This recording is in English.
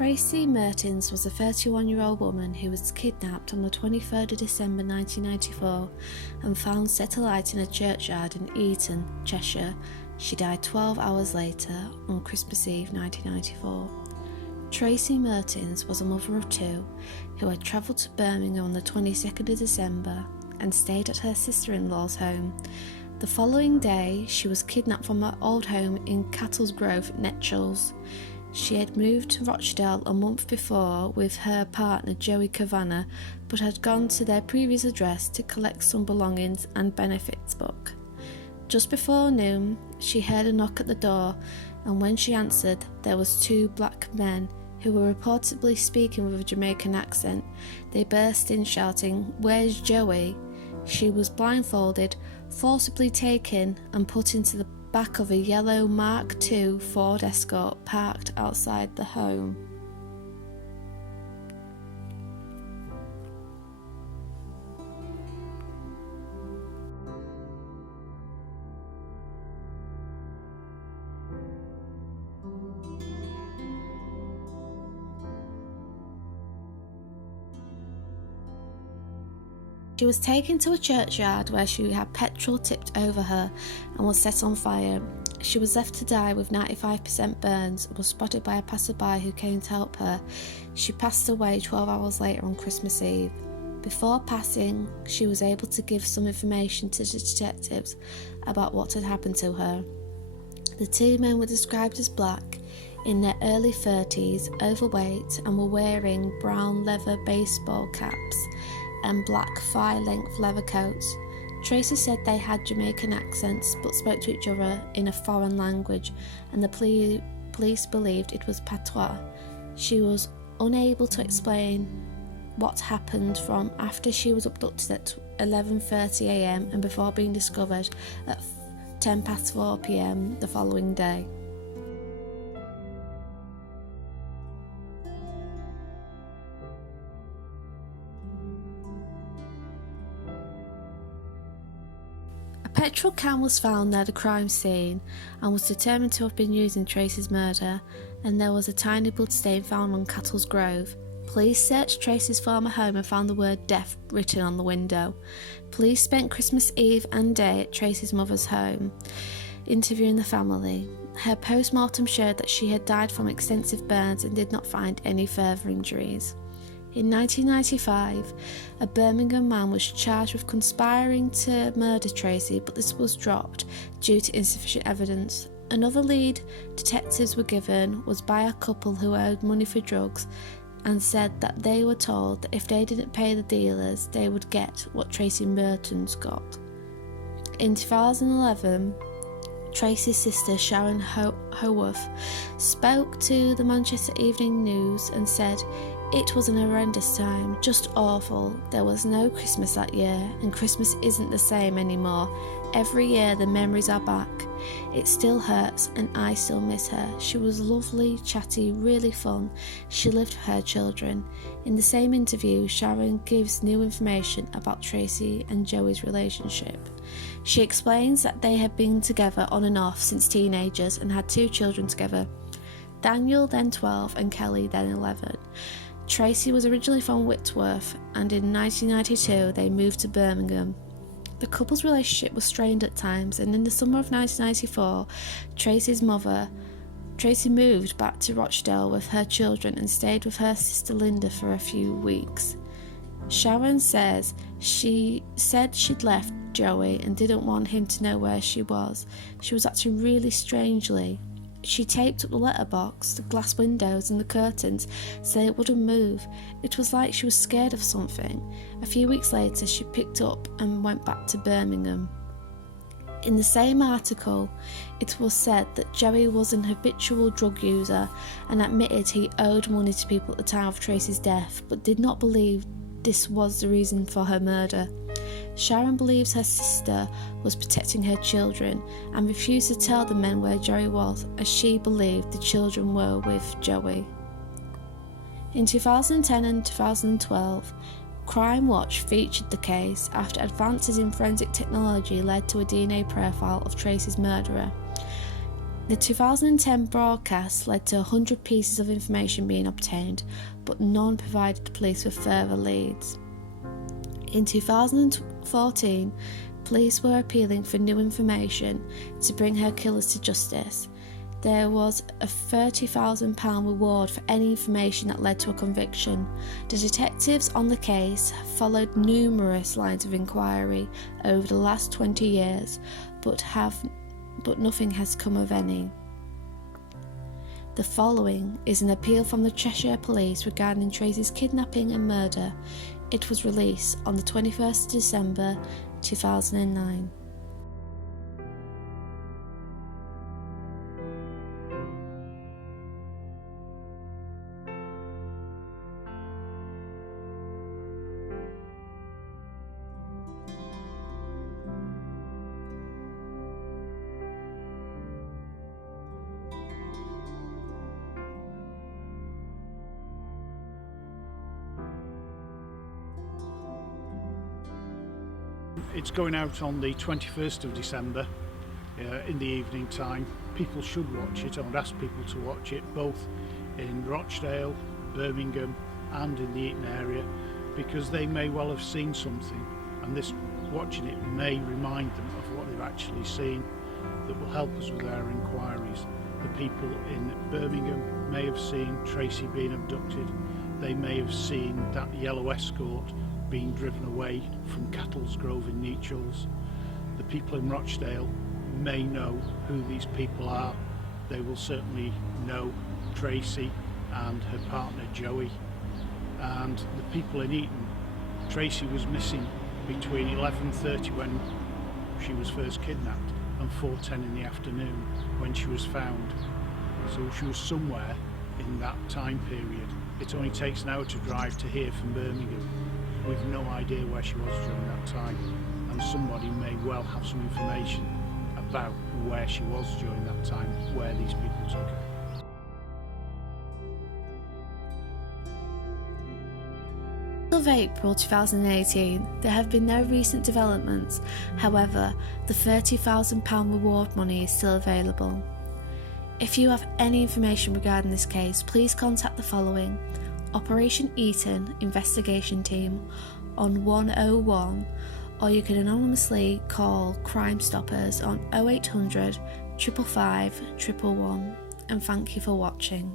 Tracy Mertens was a 31-year-old woman who was kidnapped on the 23rd of December 1994 and found set alight in a churchyard in Eaton, Cheshire. She died 12 hours later on Christmas Eve 1994. Tracy Mertens was a mother of two who had travelled to Birmingham on the 22nd of December and stayed at her sister-in-law's home. The following day, she was kidnapped from her old home in Cattle's Grove, Netchells. She had moved to Rochdale a month before with her partner Joey Kavanagh, but had gone to their previous address to collect some belongings and benefits book. Just before noon, she heard a knock at the door, and when she answered, there was two black men who were reportedly speaking with a Jamaican accent. They burst in shouting, "Where's Joey?" She was blindfolded, forcibly taken and put into the back of a yellow Mark II Ford Escort parked outside the home. She was taken to a churchyard where she had petrol tipped over her and was set on fire. She was left to die with 95% burns and was spotted by a passerby who came to help her. She passed away 12 hours later on Christmas Eve. Before passing, she was able to give some information to the detectives about what had happened to her. The two men were described as black, in their early 30s, overweight, and were wearing brown leather baseball caps and black thigh-length leather coats. Tracy said they had Jamaican accents but spoke to each other in a foreign language, and the police believed it was patois. She was unable to explain what happened from after she was abducted at 11:30 a.m. and before being discovered at 4 p.m. the following day. A petrol can was found near the crime scene and was determined to have been used in Tracy's murder, and there was a tiny bloodstain found on Cattle's Grove. Police searched Tracy's former home and found the word death written on the window. Police spent Christmas Eve and day at Tracy's mother's home, interviewing the family. Her post-mortem showed that she had died from extensive burns and did not find any further injuries. In 1995, a Birmingham man was charged with conspiring to murder Tracy, but this was dropped due to insufficient evidence. Another lead detectives were given was by a couple who owed money for drugs and said that they were told that if they didn't pay the dealers, they would get what Tracy Mertens got. In 2011, Tracy's sister Sharon Howarth spoke to the Manchester Evening News and said, "It was an horrendous time, just awful. There was no Christmas that year, and Christmas isn't the same anymore. Every year the memories are back. It still hurts, and I still miss her. She was lovely, chatty, really fun. She lived for her children." In the same interview, Sharon gives new information about Tracy and Joey's relationship. She explains that they had been together on and off since teenagers and had two children together, Daniel, then 12, and Kelly, then 11. Tracy was originally from Whitworth, and in 1992 they moved to Birmingham. The couple's relationship was strained at times, and in the summer of 1994, Tracy moved back to Rochdale with her children and stayed with her sister Linda for a few weeks. Sharon says she said she'd left Joey and didn't want him to know where she was. She was acting really strangely. She taped up the letterbox, the glass windows and the curtains so it wouldn't move. It was like she was scared of something. A few weeks later, she picked up and went back to Birmingham. In the same article, it was said that Joey was an habitual drug user and admitted he owed money to people at the time of Tracy's death, but did not believe this was the reason for her murder. Sharon believes her sister was protecting her children and refused to tell the men where Joey was, as she believed the children were with Joey. In 2010 and 2012, Crime Watch featured the case after advances in forensic technology led to a DNA profile of Tracy's murderer. The 2010 broadcast led to 100 pieces of information being obtained, but none provided the police with further leads. In 2014, police were appealing for new information to bring her killers to justice. There was a £30,000 reward for any information that led to a conviction. The detectives on the case have followed numerous lines of inquiry over the last 20 years, but nothing has come of any. The following is an appeal from the Cheshire Police regarding Tracy's kidnapping and murder. It was released on the 21st of December 2009. It's going out on the 21st of December in the evening time. People should watch it. I would ask people to watch it both in Rochdale, Birmingham and in the Eaton area, because they may well have seen something, and this watching it may remind them of what they've actually seen that will help us with our inquiries. The people in Birmingham may have seen Tracy being abducted. They may have seen that yellow escort being driven away from Cattle's Grove in Nechells. The people in Rochdale may know who these people are. They will certainly know Tracy and her partner Joey. And the people in Eaton, Tracy was missing between 11:30 when she was first kidnapped and 4:10 in the afternoon when she was found. So she was somewhere in that time period. It only takes an hour to drive to here from Birmingham. We've no idea where she was during that time, and somebody may well have some information about where she was during that time, where these people took her. As of April 2018, there have been no recent developments. However, the £30,000 reward money is still available. If you have any information regarding this case, please contact the following: Operation Eaton Investigation Team on 101, or you can anonymously call Crimestoppers on 0800 555 111. And thank you for watching.